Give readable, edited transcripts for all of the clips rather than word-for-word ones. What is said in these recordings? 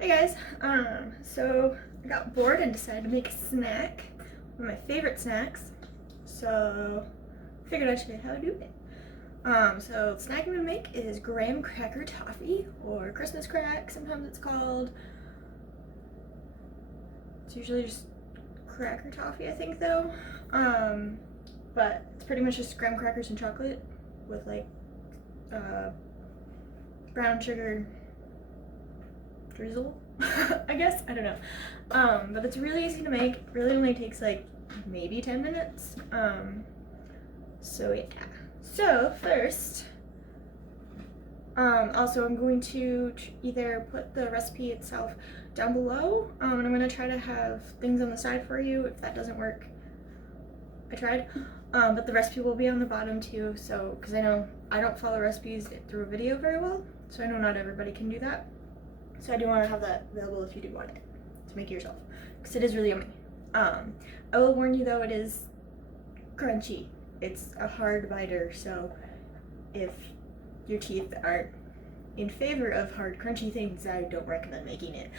Hey guys, so I got bored and decided to make a snack, one of my favorite snacks, so I figured I'd show you how to do it. So the snack I'm gonna make is graham cracker toffee, or Christmas crack, sometimes it's called. It's usually just cracker toffee, I think though. But it's pretty much just graham crackers and chocolate with like brown sugar drizzle, I guess, I don't know. But it's really easy to make. It really only takes like maybe 10 minutes. So yeah. So first, also I'm going to either put the recipe itself down below, and I'm going to try to have things on the side for you. If that doesn't work, I tried. But the recipe will be on the bottom too, so, because I know I don't follow recipes through a video very well, so I know not everybody can do that. So I do want to have that available if you do want it to make it yourself, because it is really yummy. I will warn you though, it is crunchy. It's a hard biter, so if your teeth aren't in favor of hard crunchy things, I don't recommend making it.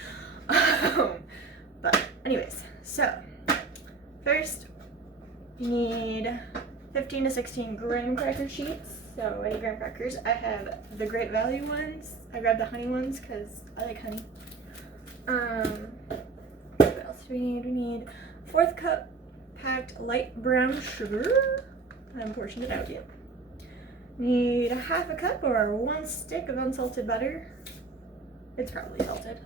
But anyways, so first you need 15 to 16 graham cracker sheets. So any graham crackers. I have the Great Value ones. I grabbed the honey ones because I like honey. What else do we need? We need 1/4 cup packed light brown sugar. I haven't portioned it out yet. Need 1/2 cup or 1 stick of unsalted butter. It's probably salted.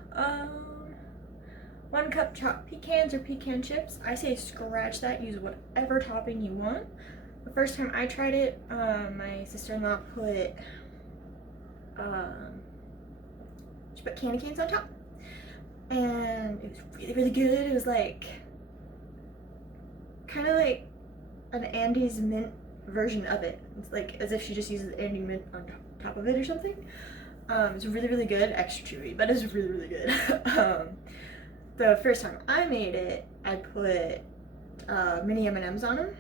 1 cup chopped pecans or pecan chips. I say scratch that, use whatever topping you want. The first time I tried it, my sister-in-law put, she put candy canes on top. And it was really, really good. It was like, kind of like an Andes mint version of it. It's like as if she just uses Andes mint on top of it or something. It's really, really good. Extra chewy, but it's really, really good. The first time I made it, I put mini M&Ms on them.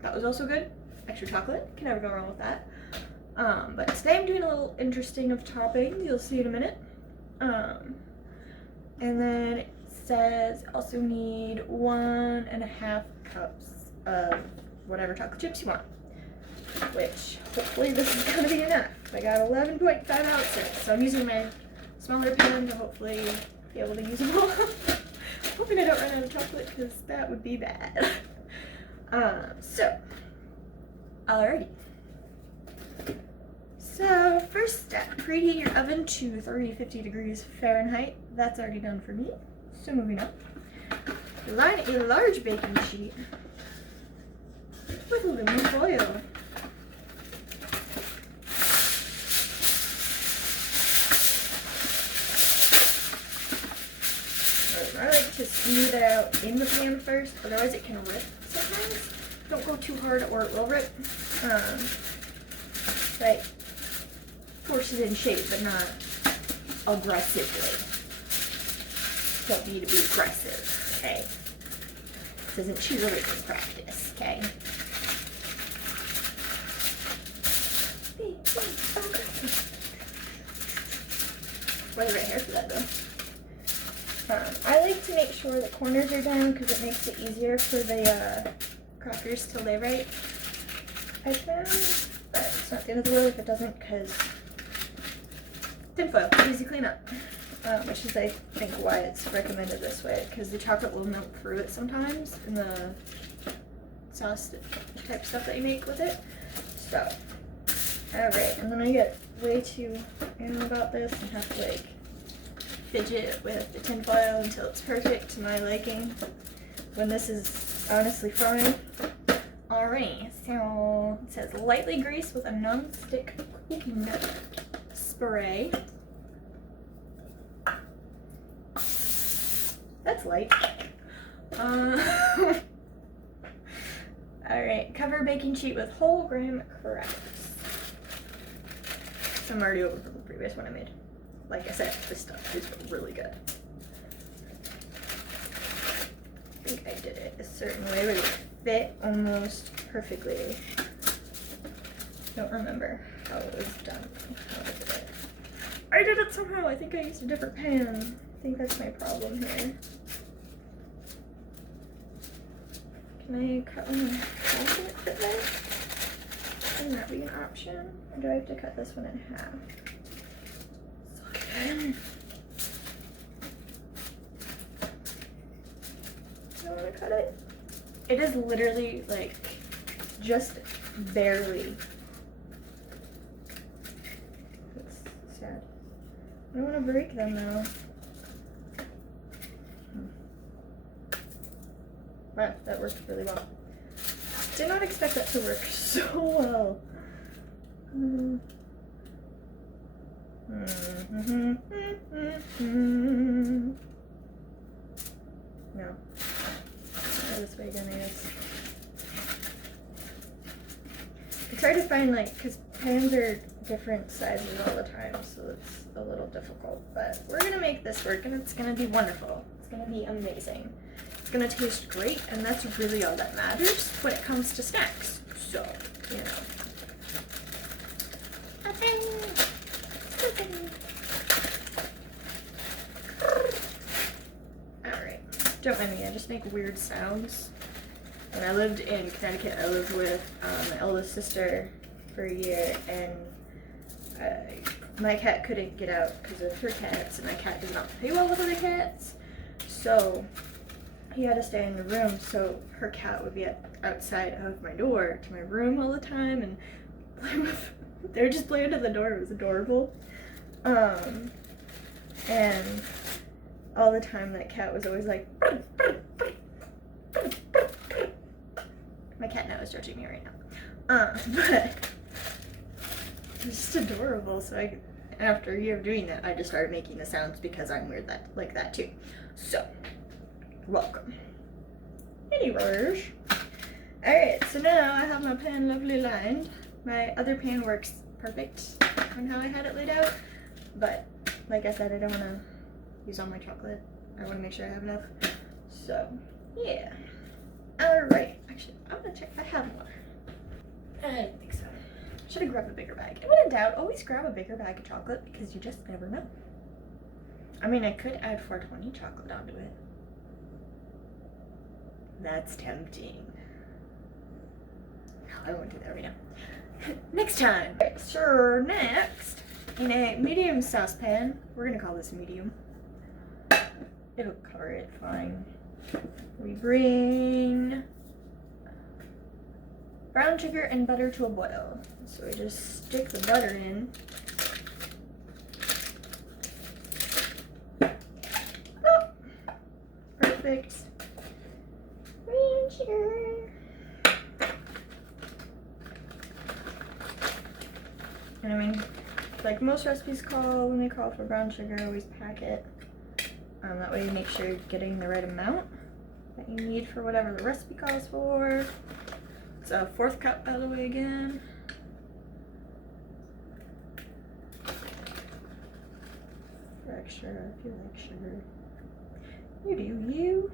That was also good. Extra chocolate, can never go wrong with that. But today I'm doing a little interesting of toppings. You'll see in a minute. And then it says also need 1.5 cups of whatever chocolate chips you want. Which hopefully this is gonna be enough. I got 11.5 ounces, so I'm using my smaller pan to hopefully be able to use them all. Hoping I don't run out of chocolate because that would be bad. Alrighty. So first step, preheat your oven to 350 degrees Fahrenheit. That's already done for me. So moving on. Line a large baking sheet with aluminum foil. I like to smooth it out in the pan first, otherwise it can rip sometimes. Don't go too hard or it will rip. Like, force it in shape, but not aggressively. Don't need to be aggressive, okay? This isn't cheerleading practice, okay? Wear the right hair for that though. I like to make sure the corners are down because it makes it easier for the crackers to lay right, I found. But it's not the end of the world if it doesn't, because tinfoil, easy clean up. Which is, I think, why it's recommended this way, because the chocolate will melt through it sometimes in the sauce type stuff that you make with it. So, alright, and then I get way too anal about this and have to like fidget with the tinfoil until it's perfect to my liking, when this is honestly fine. Alright, so it says lightly grease with a non-stick cooking spray. That's light. Alright, cover baking sheet with whole graham crackers. So I'm already over from the previous one I made. Like I said, this stuff is really good. I think I did it a certain way where it fit almost perfectly. Don't remember how it was done. How I did it. I did it somehow. I think I used a different pan. think that's my problem here. Can I cut one in half and it fit there? Can that be an option? Or do I have to cut this one in half? So again. I don't want to cut it. It is literally like just barely. That's sad. I don't want to break them though. Wow, that worked really well. Did not expect that to work so well. No. Go this way again, I guess. I try to find, like, because pans are different sizes all the time, so it's a little difficult. But we're gonna make this work, and it's gonna be wonderful. It's gonna be amazing. It's gonna taste great, and that's really all that matters when it comes to snacks. So, you know. Alright. Don't mind me, I just make weird sounds. When I lived in Connecticut, I lived with my eldest sister for a year, and my cat couldn't get out because of her cats, and my cat does not play well with other cats. So he had to stay in the room, so her cat would be outside of my door to my room all the time, and they would just play under the door. It was adorable. And all the time that cat was always like, my cat now is judging me right now. But it's just adorable. So after a year of doing that, I just started making the sounds because I'm weird like that too. So, welcome. Anyways, alright, so now I have my pan lovely lined. My other pan works perfect on how I had it laid out, but like I said, I don't want to use all my chocolate. I want to make sure I have enough. So, yeah. Alright, actually, I'm gonna check if I have more. I don't think so. Should have grabbed a bigger bag. And when in doubt, always grab a bigger bag of chocolate because you just never know. I mean, I could add 420 chocolate onto it. That's tempting. No, I won't do that right now. Next time. So next, in a medium saucepan, we're gonna call this medium. It'll cover it fine. We bring brown sugar and butter to a boil. So we just stick the butter in. Oh, perfect. Brown sugar. And I mean, like most recipes when they call for brown sugar, always pack it. That way you make sure you're getting the right amount that you need for whatever the recipe calls for. It's a 1/4 cup, by the way, again. For extra, if you like sugar. You do you.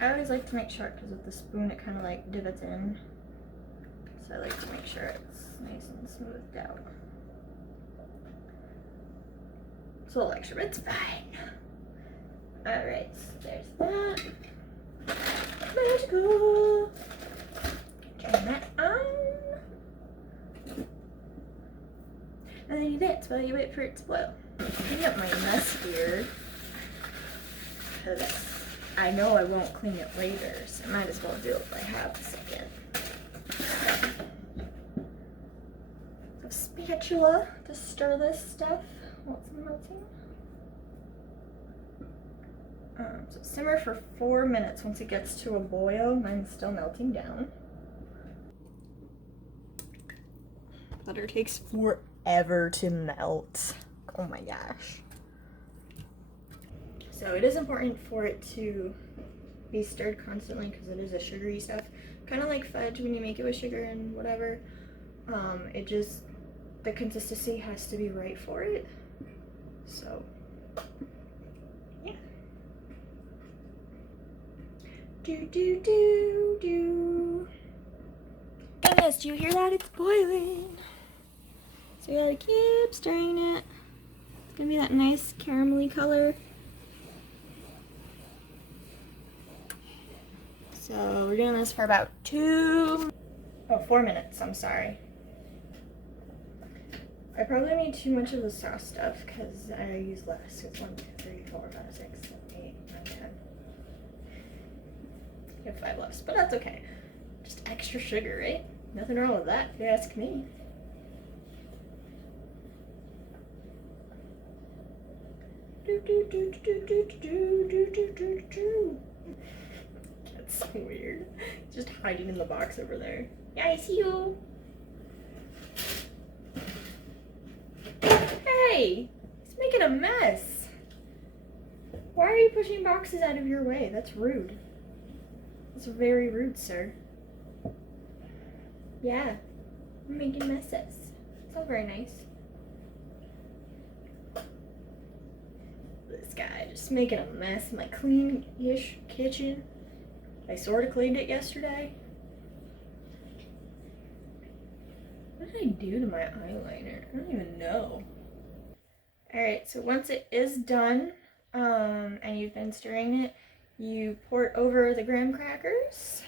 I always like to make sure, because with the spoon it kind of like divots in. So I like to make sure it's nice and smoothed out. It's a little extra, but it's fine. Alright, so there's that. Magical. Turn that on. And then you dance while you wait for it to boil. Clean up my mess here. Because I know I won't clean it later, so I might as well do it while I have a second. A spatula to stir this stuff while it's melting. So simmer for 4 minutes. Once it gets to a boil, mine's still melting down. Butter takes forever to melt. Oh my gosh. So it is important for it to be stirred constantly because it is a sugary stuff. Kind of like fudge when you make it with sugar and whatever. It just, the consistency has to be right for it. So, yeah. Do. Goodness, do you hear that? It's boiling. So we gotta keep stirring it. Give me that nice caramelly color. So we're doing this for about 4 minutes, I'm sorry. I probably made too much of the sauce stuff because I use less. It's 1, 2, 3, 4, 5, 6, 7, 8, 9, 10. You have 5 left, but that's okay. Just extra sugar, right? Nothing wrong with that, if you ask me. That's so weird. Just hiding in the box over there. Yeah, I see you. Hey, he's making a mess. Why are you pushing boxes out of your way? That's rude. That's very rude, sir. Yeah, I'm making messes. It's all very nice. This guy just making a mess in my clean-ish kitchen. I sort of cleaned it yesterday. What did I do to my eyeliner? I don't even know. Alright, so once it is done, and you've been stirring it, you pour it over the graham crackers.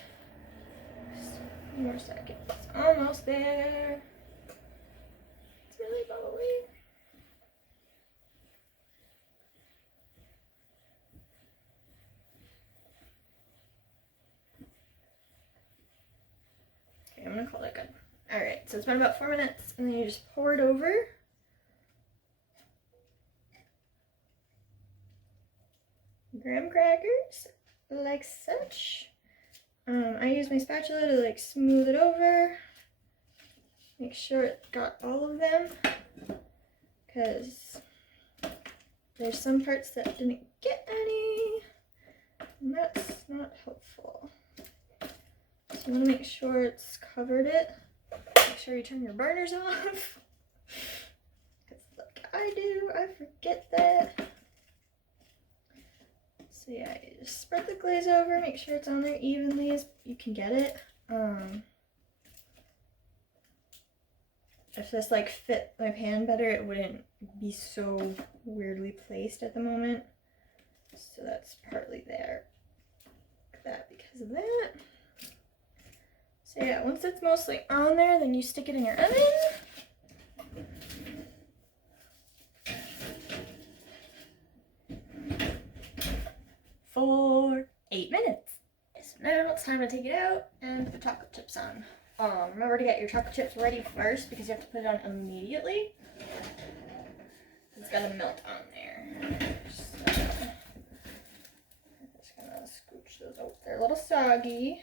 Just a few more seconds. Almost there. It's really bubbly. Okay, I'm gonna call that good. Alright, so it's been about 4 minutes, and then you just pour it over. Graham crackers, like such. I use my spatula to like smooth it over. Make sure it got all of them, because there's some parts that didn't get any, and that's not helpful. So you want to make sure it's covered it. Make sure you turn your burners off, because like I do, I forget that. So yeah, you just spread the glaze over, make sure it's on there evenly as you can get it. If this like fit my pan better, it wouldn't be so weirdly placed at the moment. So that's partly there. Like that because of that. So yeah, once it's mostly on there, then you stick it in your oven. For 8 minutes. So now it's time to take it out and put chocolate chips on. Remember to get your chocolate chips ready first because you have to put it on immediately. It's gonna melt on there. So I'm just gonna scooch those out. They're a little soggy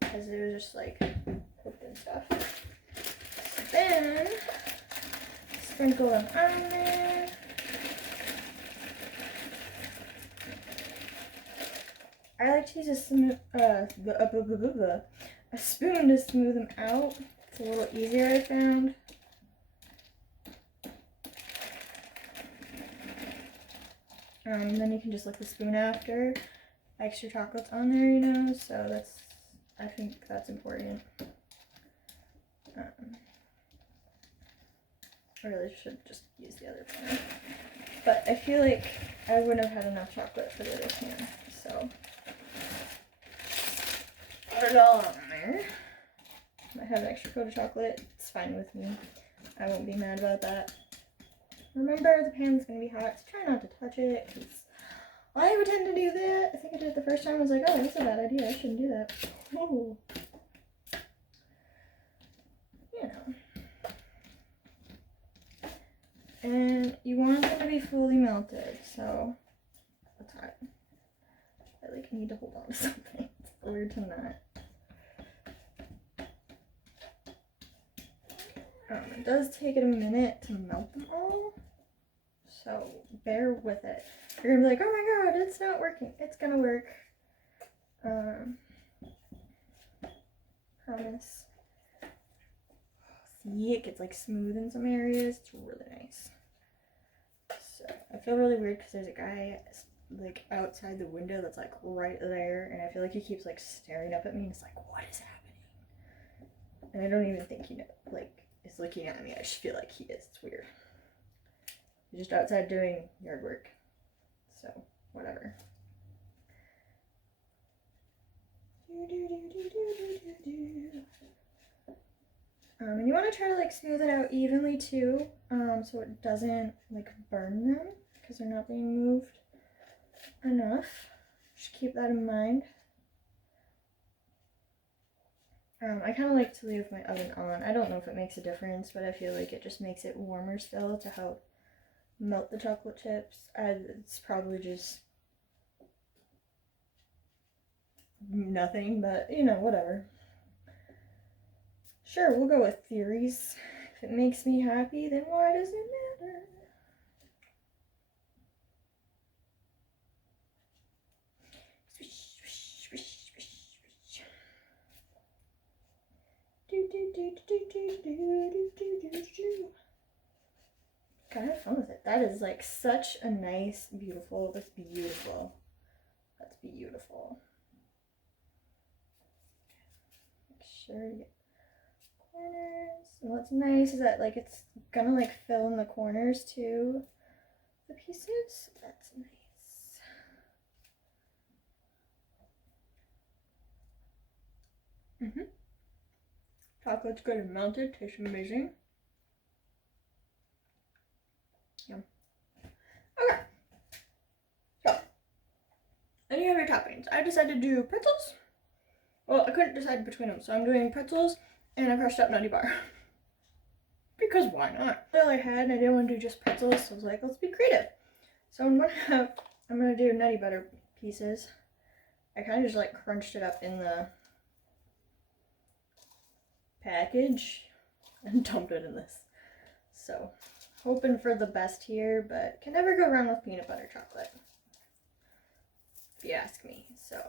because they were just like cooked and stuff. So then sprinkle them on there. I like to use a spoon to smooth them out. It's a little easier, I found. Then you can just lick the spoon after. Extra chocolate's on there, you know, so I think that's important. I really should just use the other pan. But I feel like I wouldn't have had enough chocolate for the other pan, so put it all on there. I have an extra coat of chocolate. It's fine with me. I won't be mad about that. Remember, the pan's going to be hot, so try not to touch it, because I would tend to do that. I think I did it the first time. I was like, oh, that's a bad idea. I shouldn't do that. Oh. You know. And you want it to be fully melted, so that's hot. I like need to hold on to something. It's weird to not. It does take it a minute to melt them all, so bear with it. You're gonna be like, oh my god, it's not working. It's gonna work. Promise. See, it gets like smooth in some areas. It's really nice. So I feel really weird because there's a guy like outside the window that's like right there, and I feel like he keeps like staring up at me, and it's like, what is happening? And I don't even think he like is looking at me. I just feel like he is. It's weird. You're just outside doing yard work. So, whatever. And you want to try to like smooth it out evenly too, so it doesn't like burn them because they're not being moved enough. Just keep that in mind. I kind of like to leave my oven on. I don't know if it makes a difference, but I feel like it just makes it warmer still to help melt the chocolate chips. It's probably just nothing, but you know, whatever. Sure, we'll go with theories. If it makes me happy, then why does it matter? Kind of fun with it. That is like such a nice, beautiful. That's beautiful. That's beautiful. Make sure you get corners. And what's nice is that like it's gonna like fill in the corners too, the pieces. That's nice. Chocolate's good and melted. Tastes amazing. Yum. Okay. So, then you have your toppings. I decided to do pretzels. Well, I couldn't decide between them, so I'm doing pretzels and a crushed up nutty bar. Because why not? That's all I had, and I didn't want to do just pretzels, so I was like, let's be creative. So I'm gonna do nutty butter pieces. I kind of just like crunched it up in the package and dumped it in this. So, hoping for the best here, but can never go wrong with peanut butter chocolate, if you ask me. So,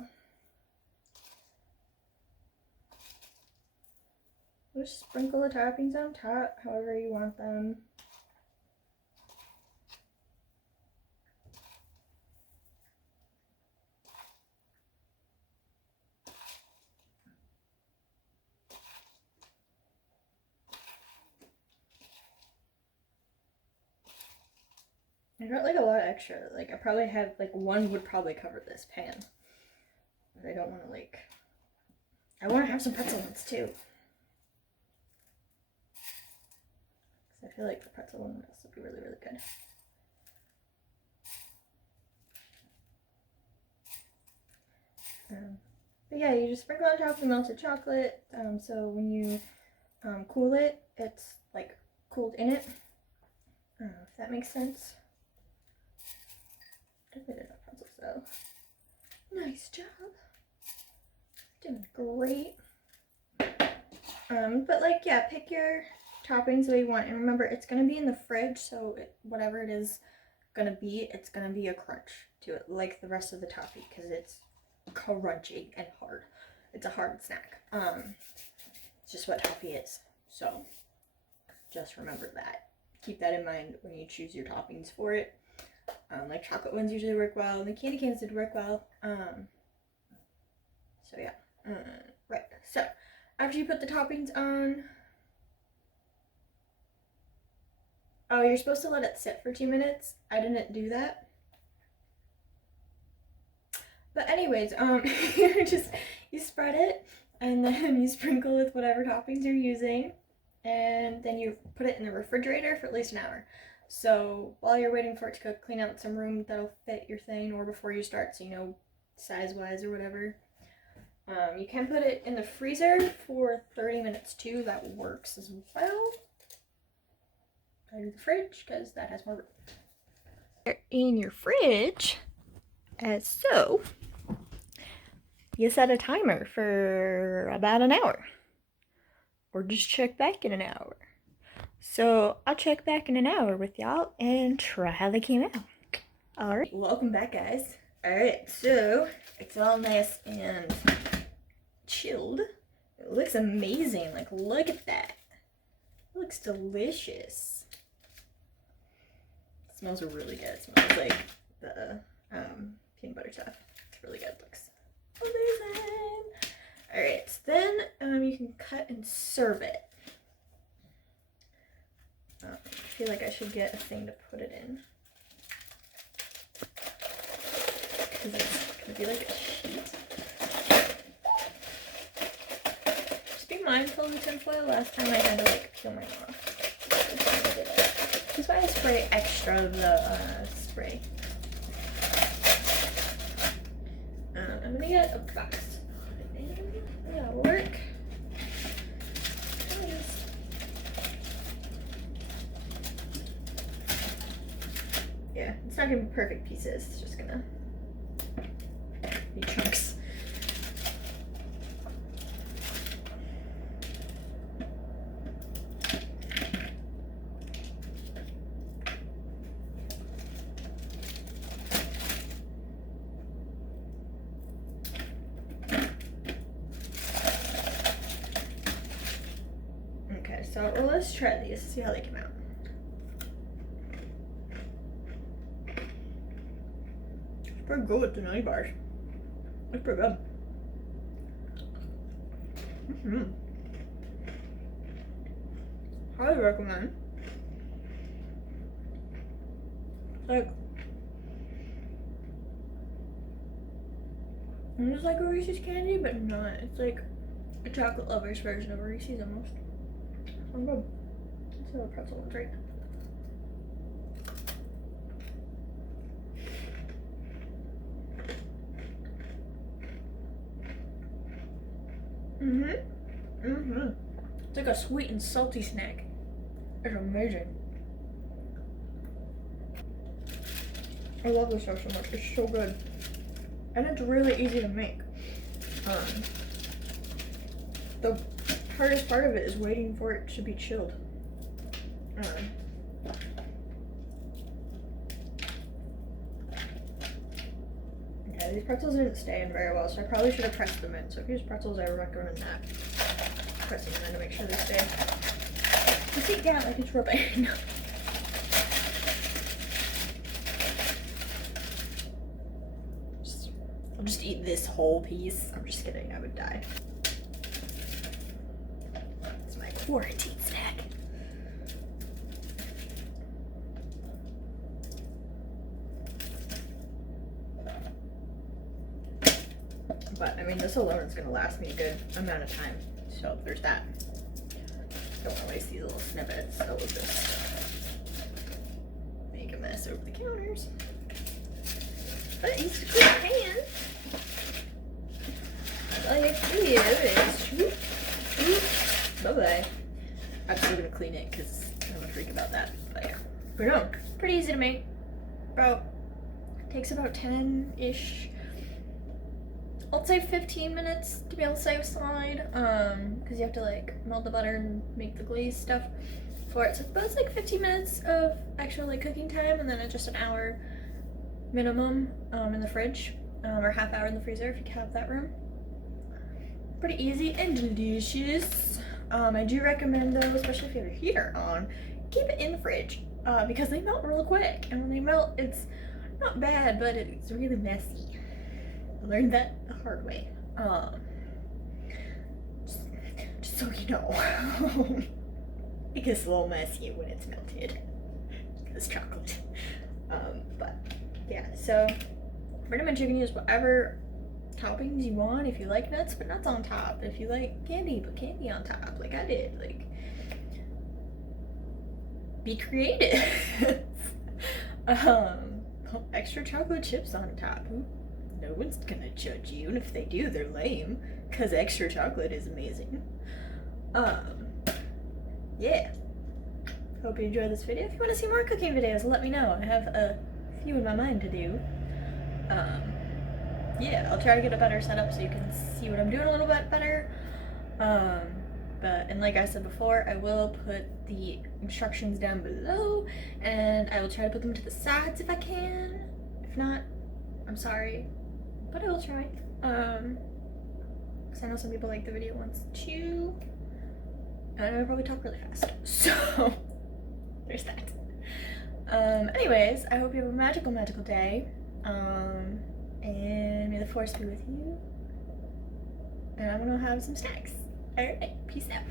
just sprinkle the toppings on top, however you want them. I got like a lot of extra. Like I probably have like one would probably cover this pan. But I don't want to like. I want to have some pretzel ones too. Because I feel like the pretzel one would also be really, really good. But yeah, you just sprinkle on top the melted chocolate. So when you cool it, it's like cooled in it. If that makes sense. Definitely did enough pretzels though. Nice job. Doing great. But like, yeah, pick your toppings the way you want. And remember, it's going to be in the fridge, so whatever it is going to be, it's going to be a crunch to it, like the rest of the toffee, because it's crunchy and hard. It's a hard snack. It's just what toffee is. So, just remember that. Keep that in mind when you choose your toppings for it. Like chocolate ones usually work well, and the candy canes did work well. So yeah. Right. So, after you put the toppings on, oh, you're supposed to let it sit for 2 minutes. I didn't do that. But anyways, you spread it, and then you sprinkle with whatever toppings you're using, and then you put it in the refrigerator for at least an hour. So while you're waiting for it to cook, clean out some room that'll fit your thing, or before you start, so you know size-wise or whatever. You can put it in the freezer for 30 minutes too. That works as well. I do the fridge because that has more room. In your fridge, as so, you set a timer for about an hour, or just check back in an hour. So I'll check back in an hour with y'all and try how they came out. Alright, welcome back guys. Alright, so it's all nice and chilled. It looks amazing. Like, look at that. It looks delicious. It smells really good. It smells like the peanut butter stuff. It's really good. It looks amazing. Alright, so then you can cut and serve it. feel like I should get a thing to put it in. Because it's gonna be like a sheet. Just be mindful of the tinfoil. Last time I had to like peel mine off. This is why I spray extra of the spray. I'm gonna get a box. That'll work. Yeah, it's not gonna be perfect pieces. It's just gonna be chunks. Okay, so well, let's try these, see how they come out. Pretty good with the nutty bars. It's pretty good. Highly recommend. Like, it's like a Reese's candy, but not. It's like a chocolate lover's version of a Reese's almost. I'm good. Let's see what pretzel ones, right? It's like a sweet and salty snack. It's amazing. I love this stuff so much. It's so good. And it's really easy to make. The hardest part of it is waiting for it to be chilled. Yeah, these pretzels didn't stay in very well, so I probably should have pressed them in. So if you use pretzels, I would recommend that. Pressing them in to make sure they stay. You see, yeah, like it's rubbing. I'll just eat this whole piece. I'm just kidding, I would die. It's my quarantine snack. But I mean, this alone is gonna last me a good amount of time. So there's that. Don't want to waste these little snippets, so we'll just make a mess over the counters. But use a clean pan. All you have to do is swoop, swoop. Bye-bye. I'm still gonna clean it because I'm a freak about that. But yeah. But no, pretty easy to make. Takes about 10-ish. I'll say 15 minutes to be on the safe side, because you have to like melt the butter and make the glaze stuff for it. So it's like 15 minutes of actual like cooking time, and then it's just an hour minimum in the fridge, or half hour in the freezer if you have that room. Pretty easy and delicious. I do recommend though, especially if you have your heater on, keep it in the fridge, because they melt real quick, and when they melt, it's not bad, but it's really messy. I learned that the hard way. Just so you know. It gets a little messy when it's melted. It's chocolate. But yeah, so pretty much you can use whatever toppings you want. If you like nuts, put nuts on top. If you like candy, put candy on top, like I did. Like, be creative. Extra chocolate chips on top. No one's gonna judge you, and if they do, they're lame, because extra chocolate is amazing. Yeah. Hope you enjoyed this video. If you want to see more cooking videos, let me know. I have a few in my mind to do. Yeah, I'll try to get a better setup so you can see what I'm doing a little bit better. And like I said before, I will put the instructions down below, and I will try to put them to the sides if I can. If not, I'm sorry. But I will try, because I know some people like the video ones too, and I probably talk really fast, so there's that. Anyways, I hope you have a magical, magical day, and may the force be with you, and I'm gonna have some snacks. Alright, peace out.